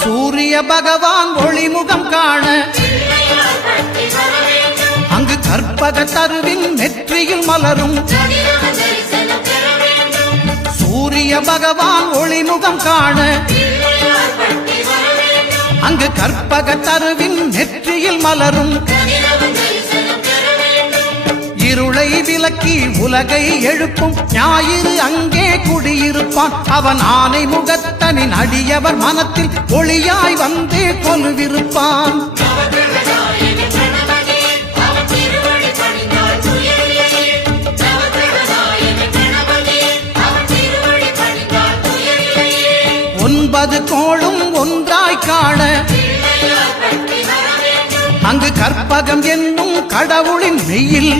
சூரிய பகவான் ஒளிமுகம் காண அங்கு கற்பக தருவின் நெற்றியில் மலரும் சூரிய பகவான் ஒளிமுகம் காண அங்கு கற்பக தருவின் நெற்றியில் மலரும் இருளை விலக்கி உலகை எழுப்பும் ஞாயிறு அங்கே குடியிருப்பான் அவன் ஆனை முகத்தனின் அடியவர் மனத்தில் ஒளியாய் வந்து கொலுவிருப்பான் ஒன்பது கோளும் ஒன்றாய் காண அங்கு கற்பகம் என்னும் கடவுளின் மெய்யில்